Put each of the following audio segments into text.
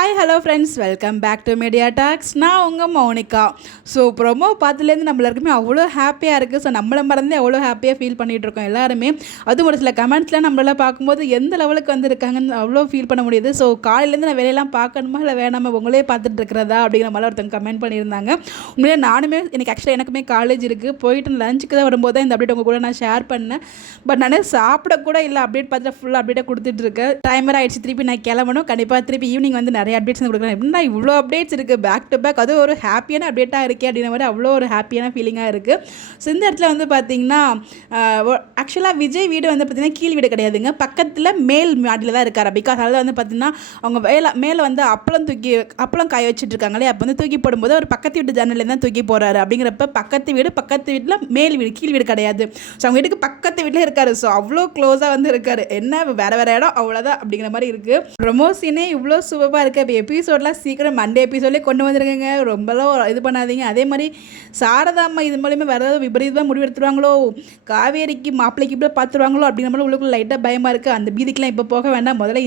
Hi hello friends, welcome back to media talks. நான் உங்கள் Mounika. So promo பார்த்துலேருந்து நம்ம எல்லாருக்குமே அவ்வளோ ஹாப்பியாக இருக்குது. ஸோ நம்மளை மறந்தே அவ்வளோ ஹாப்பியாக ஃபீல் பண்ணிகிட்ருக்கோம் எல்லாருமே. அதுவும் ஒரு சில கமெண்ட்ஸ்லாம் நம்மளால் பார்க்கும்போது எந்த லெவலுக்கு வந்து இருக்காங்கன்னு அவ்வளோ ஃபீல் பண்ண முடியுது. ஸோ காலையிலேருந்து நான் வேலையெல்லாம் பார்க்கணுமா இல்லை வேணாமா, உங்களே பார்த்துட்டு இருக்கிறதா அப்படிங்கிற மாதிரி ஒருத்தவங்க கமெண்ட் பண்ணியிருந்தாங்க. உண்மையிலே நானுமே எனக்கு எனக்குமே காலேஜ் இருக்குது, போயிட்டு லஞ்சுக்கு தான் வரும்போது தான் இந்த அப்டேட் உங்கள் கூட நான் ஷேர் பண்ணேன். பட் நான் சாப்பிடக்கூட இல்லை, அப்டேட் பார்த்துட்டு ஃபுல்லாக அப்டேட்டாக கொடுத்துட்ருக்கேன். டைமர் ஆகிடுச்சு, திருப்பி நான் கிளம்பணும். கண்டிப்பாக திருப்பி ஈவினிங் வந்து நிறைய அப்டேட்ஸ் கொடுக்குறேன். எப்படின்னா இவ்வளோ அப்டேட்ஸ் இருக்குது பேக் டு பேக், அது ஒரு ஹாப்பியான அப்டேட்டாக இருக்கே அப்படின்ற மாதிரி அவ்வளோ ஒரு ஹாப்பியான ஃபீலிங்காக இருக்குது. ஸோ இந்த இடத்துல வந்து பார்த்திங்கன்னா ஆக்சுவலாக விஜய் வீடு வந்து பார்த்திங்கன்னா கீழ் வீடு கிடையாதுங்க, பக்கத்தில் மேல் மாடியில் தான் இருக்கார். பிகாஸ் அதில் வந்து பார்த்திங்கன்னா அவங்க மேலே வந்து அப்பளம் காய வச்சுட்டு இருக்காங்களே, அப்போ வந்து தூக்கி போடும்போது ஒரு பக்கத்து வீட்டு ஜன்னலேருந்து தான் தூக்கி போகிறாரு. அப்படிங்கிறப்ப பக்கத்து வீட்டில் மேல் வீடு கீழ் வீடு கிடையாது. ஸோ அவங்க வீட்டுக்கு பக்கத்து வீட்டில் இருக்காரு. ஸோ அவ்வளோ க்ளோஸாக வந்து இருக்காரு. என்ன வேறு இடம் அவ்வளோதான் அப்படிங்கிற மாதிரி இருக்குது. ப்ரொமோஷனே இவ்வளோ சூப்பராக இருக்குது. இப்போ எபிசோட்லாம் சீக்கிரம் மண்டே எபிசோட்லேயே கொண்டு வந்துருங்க, ரொம்பலாம் இது பண்ணாதீங்க. அதே மாதிரி சாரதாம்மா இது மூலியமாக வேறு ஏதாவது விபரீதமாக முடிவெடுத்துருவாங்களோ, காவேரிக்கு மாப்பிள்ளைக்கு இப்படி பார்த்துருவாங்களோ அப்படிங்கிற மாதிரி உள்ளுக்குள்ள லைட்டாக பயமாக இருக்குது. அந்த பீதிக்கெலாம் இப்போ போக வேண்டாம், முதல்ல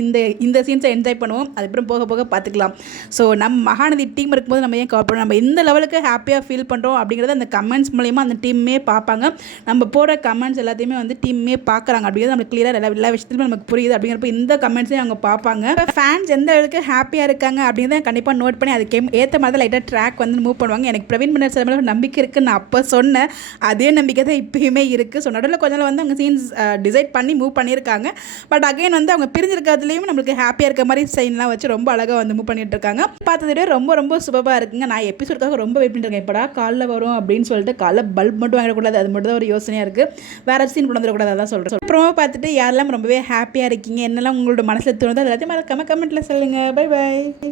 இந்த சீன்ஸை என்ஜாய் பண்ணுவோம், அதுக்கப்புறம் போக போக பார்த்துக்கலாம். ஸோ நம்ம மகாநதி டீம் இருக்கும்போது நம்ம ஏன் கவர் நம்ம இந்த லெவலுக்கு ஹாப்பியாக ஃபீல் பண்ணுறோம் அப்படிங்கிறத அந்த கமெண்ட்ஸ் மூலியமாக அந்த டீம்மே பார்ப்பாங்க. நம்ம போடுற கமெண்ட்ஸ் எல்லாத்தையுமே வந்து டீம்மே பார்க்குறாங்க அப்படிங்கிறது நமக்கு கிளியராக எல்லா விஷயத்துலையுமே நமக்கு புரியுது. அப்படிங்கிறப்ப இந்த கமெண்ட்ஸையும் அவங்க பார்ப்பாங்க. ஃபேன்ஸ் எந்த அளவுக்கு ஹாப்பியாக இருக்காங்க அப்படிங்கிறத கண்டிப்பாக நோட் பண்ணி அதுக்கு ஏற்ற மாதிரி லைட்டாக ட்ராக் வந்து மூவ் பண்ணுவாங்க. எனக்கு பிரவீன் மன்னர் சார் மேலே ஒரு நம்பிக்கை இருக்குது, நான் அப்போ சொன்னேன், அதே நம்பிக்கை தான் இப்போயுமே இருக்குது. ஸோ நடுவில் கொஞ்ச நாள் வந்து அவங்க சீன்ஸ் டிசைட் பண்ணி மூவ் பண்ணியிருக்காங்க. பட் அகைன் வந்து அவங்க பிரிஞ்சிருக்கிறதுலையும் நம்மளுக்கு ஹாப்பியாக இருக்க மாதிரி சைன்லாம் வச்சு ரொம்ப அழகாக வந்து மூவ் பண்ணிட்டு இருக்காங்க. பார்த்ததே ரொம்ப ரொம்ப சூப்பராக இருக்குங்க. நான் எபிசோடுக்காக ரொம்ப வெயிட் பண்ணிருக்கேன், எப்படா காலைல வரும் அப்படின்னு சொல்லிட்டு. காலைல பல்ப் மட்டும் வாங்கிடக்கூடாது, அது மட்டும் தான் ஒரு யோசனையாக இருக்குது. வேறு சீன் கொண்டு வந்துடக்கூடாது, அதான் சொல்கிறேன். அப்புறமா பார்த்துட்டு யாரெல்லாம் ரொம்பவே ஹாப்பியாக இருக்கீங்க, என்னெல்லாம் உங்களோட மனசில் தோணுதோ எல்லாத்தையும் மறக்காம கமெண்ட்டில் சொல்லுங்கள். Bye by.